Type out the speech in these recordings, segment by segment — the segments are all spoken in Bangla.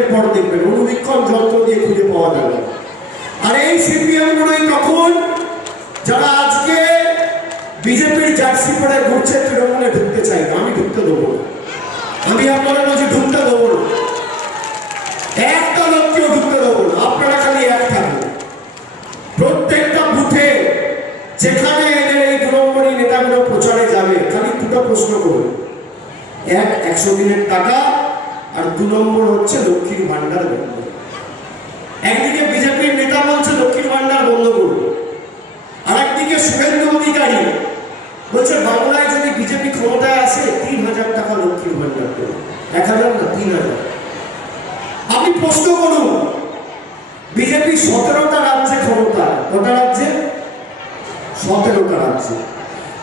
বছরের পর দেখবেন, অনুবীক্ষণ যন্ত্র দিয়ে খুঁজে পাওয়া যাবে আর এই সিপিএম গুলোই তখন, যারা আজকে বিজেপির জার্সি পরে ঘুরছে, তৃণমূলে ঢুকতে চাই না। আমি ঢুকতে দেবো আমি আপনাদের মাঝে ঢুকতে দেবো না। একটা লোককেও ঢুকতে দেবো না। আপনারা খালি এক থাকবেন প্রত্যেকটা বুথে, যেখানে এদের এই দু নম্বরই নেতাগুলো প্রচারে যাবে, খালি দুটো প্রশ্ন করুন। এক, একশো দিনের টাকা আর দু নম্বর হচ্ছে লক্ষ্মীর ভান্ডার বন্ধ। একদিকে বিজেপির নেতা বলছে লক্ষ্মীর ভান্ডার বন্ধ করুন। আর একদিকে শুভেন্দু অধিকারী বলছে, বাংলায় যদি বিজেপি ক্ষমতায় আসে, তিন হাজার টাকা লক্ষ্মীর ভান্ডার দেবে। এক হাজার না, তিন হাজার। আপনি প্রশ্ন করুন, বিজেপি সতেরোটা রাজ্যে ক্ষমতা কটা রাজ্যে? সতেরোটা রাজ্যে।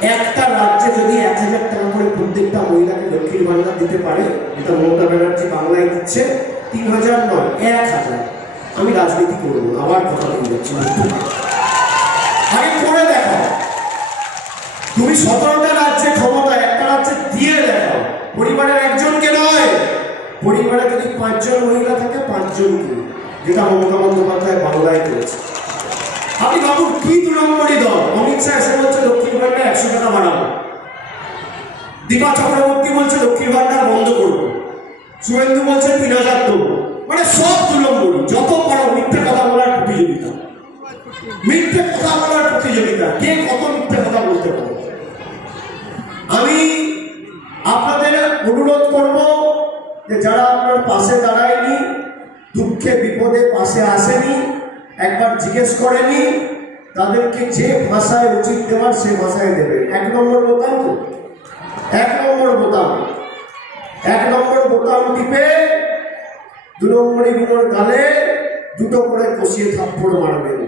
একটা রাজ্যে যদি এক হাজার টাকা করে প্রত্যেকটা মহিলাকে লক্ষ্মীর ভান্ডার দিতে পারে, এটা মমতা ব্যানার্জি বাংলায় দিচ্ছে তিন হাজার নয়, এক হাজার। আমি রাজনীতি করব, আবার কথা বলে যাচ্ছি। করে তুমি সতেরোটা রাজ্যে ক্ষমতা, একটা রাজ্যে দিয়ে দেখো পরিবারের একজনকে নয়, পরিবারে যদি পাঁচজন মহিলা থাকে, পাঁচজনকে, যেটা মমতা বন্দ্যোপাধ্যায় বাংলায় করেছে। আপনি ভাবুন, কি দু নম্বরই দল? অমিত শাহ এসে বলছে ভান্ডার একশো দীপা চক্রবর্তী বলছে, লক্ষ্মীর ভান্ডার বন্ধ করব। শুভেন্দু বলছে, তিন হাজার দেবো মানে সব দু নম্বরই যত বড় মিথ্যে কথা বলার প্রতিযোগিতা, মিথ্যে কথা বলার প্রতিযোগিতা, কে কত মিথ্যে কথা বলতে পারে? আমি আপনাদের অনুরোধ করব যে যারা আপনার পাশে দাঁড়ায়নি, দুঃখে বিপদে পাশে আসেনি, একবার জিজ্ঞেস করেনি তাদেরকে যে ভাষায় উচিত দেওয়ার, সে ভাষায় দেবে। এক নম্বর বোতাম তো। এক নম্বর বোতাম। এক নম্বর বোতাম টিপে দু নম্বরই গুলোর গালে দুটো করে কষিয়ে থাপ্পড় মারবেন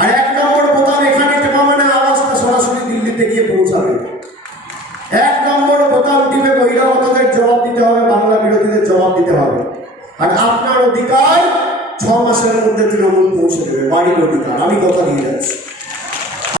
আর এক নম্বর বোতাম এখানে টেপা মানে আওয়াজটা সরাসরি দিল্লিতে গিয়ে পৌঁছাবে। এক নম্বর বোতাম টিপে বহিরাগতদের জবাব দিতে হবে, বাংলা বিরোধীদের জবাব দিতে হবে। আর আপনার অধিকার ছ মাসের মধ্যে তৃণমূল পৌঁছে দেবে বাড়ির অধিকার আমি কথা দিয়ে যাচ্ছি।